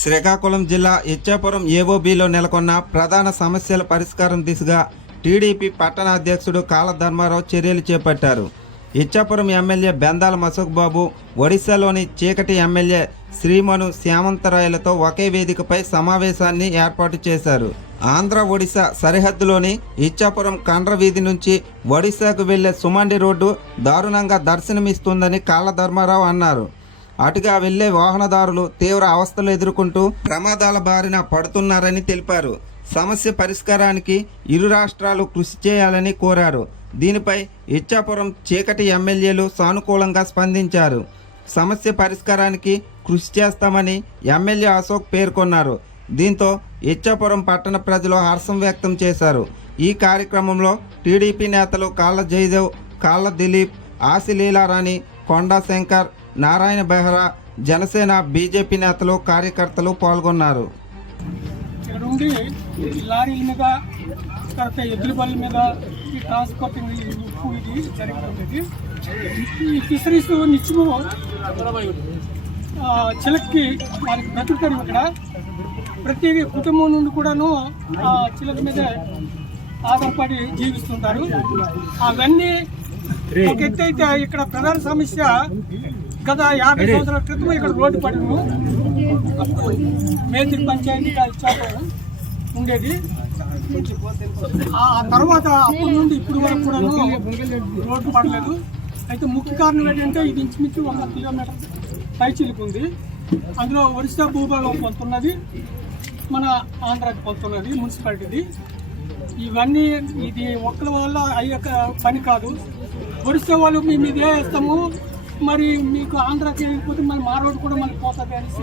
శ్రీకాకుళం జిల్లా ఇచ్చాపురం ఏఓబిలో నెలకొన్న ప్రధాన సమస్యల పరిష్కారం దిశగా టీడీపీ పట్టణ అధ్యక్షుడు కాళ్ళ ధర్మారావు చర్యలు చేపట్టారు. ఇచ్చాపురం ఎమ్మెల్యే బెందాల మసూక్ బాబు, ఒడిశాలోని చీకటి ఎమ్మెల్యే శ్రీమను శ్యామంతరాయలతో ఒకే వేదికపై సమావేశాన్ని ఏర్పాటు చేశారు. ఆంధ్ర ఒడిశా సరిహద్దులోని ఇచ్చాపురం కండ్ర వీధి నుంచి ఒడిశాకు వెళ్లే సుమండి రోడ్డు దారుణంగా దర్శనమిస్తుందని కాళ్ళ ధర్మారావు అన్నారు. అటుగా వెళ్లే వాహనదారులు తీవ్ర అవస్థలు ఎదుర్కొంటూ ప్రమాదాల బారిన పడుతున్నారని తెలిపారు. సమస్య పరిష్కారానికి ఇరు రాష్ట్రాలు కృషి చేయాలని కోరారు. దీనిపై ఇచ్చాపురం చీకటి ఎమ్మెల్యేలు సానుకూలంగా స్పందించారు. సమస్య పరిష్కారానికి కృషి చేస్తామని ఎమ్మెల్యే అశోక్ పేర్కొన్నారు. దీంతో ఇచ్చాపురం పట్టణ ప్రజలు హర్షం వ్యక్తం చేశారు. ఈ కార్యక్రమంలో టీడీపీ నేతలు కాళ్ళ జయదేవ్, కాళ్ళ దిలీప్, ఆశిలీలారాణి, కొండా శంకర్, నారాయణ బెహ్రా, జనసేన, బీజేపీ నేతలు, కార్యకర్తలు పాల్గొన్నారు. ఇక్కడ ఉండి లారీల మీద, తర్వాత ఎద్దుల బళ్ళ మీద ఈ ట్రాన్స్పోర్టింగ్ ఉప్పు ఇది జరుగుతుంది. ఈ ఫిషరీస్ నిత్యము చిలక్కి వాళ్ళకి బ్రతుకుతారు. ఇక్కడ ప్రతి కుటుంబం నుండి కూడాను చిలక మీద ఆధారపడి జీవిస్తుంటారు. అవన్నీ ఒక ఎత్తు అయితే ఇక్కడ ప్రధాన సమస్య గత 50 సంవత్సరాల క్రితం ఇక్కడ రోడ్డు పడము మేతిరి పంచాయతీ ఇచ్చాపురం ఉండేది. ఆ తర్వాత అప్పటి నుండి ఇప్పుడు వరకు కూడా రోడ్డు పడలేదు. అయితే ముఖ్య కారణం ఏంటంటే ఇది ఇంచుమించు 100 కిలోమీటర్ పైచిలుకుంది. అందులో ఒరిస్సా భూభాగం పొందుతున్నది, మన ఆంధ్రాకి పొందుతున్నది మున్సిపాలిటీది. ఇవన్నీ ఇది ఒక్కల వల్ల అయ్యే పని కాదు. ఒరిస్సా వాళ్ళు మేము ఇదే వేస్తాము, మరి మీకు ఆంధ్రాకి వెళ్ళిపోతే మరి మా రోడ్డు కూడా మనకి పోతుంది అనేసి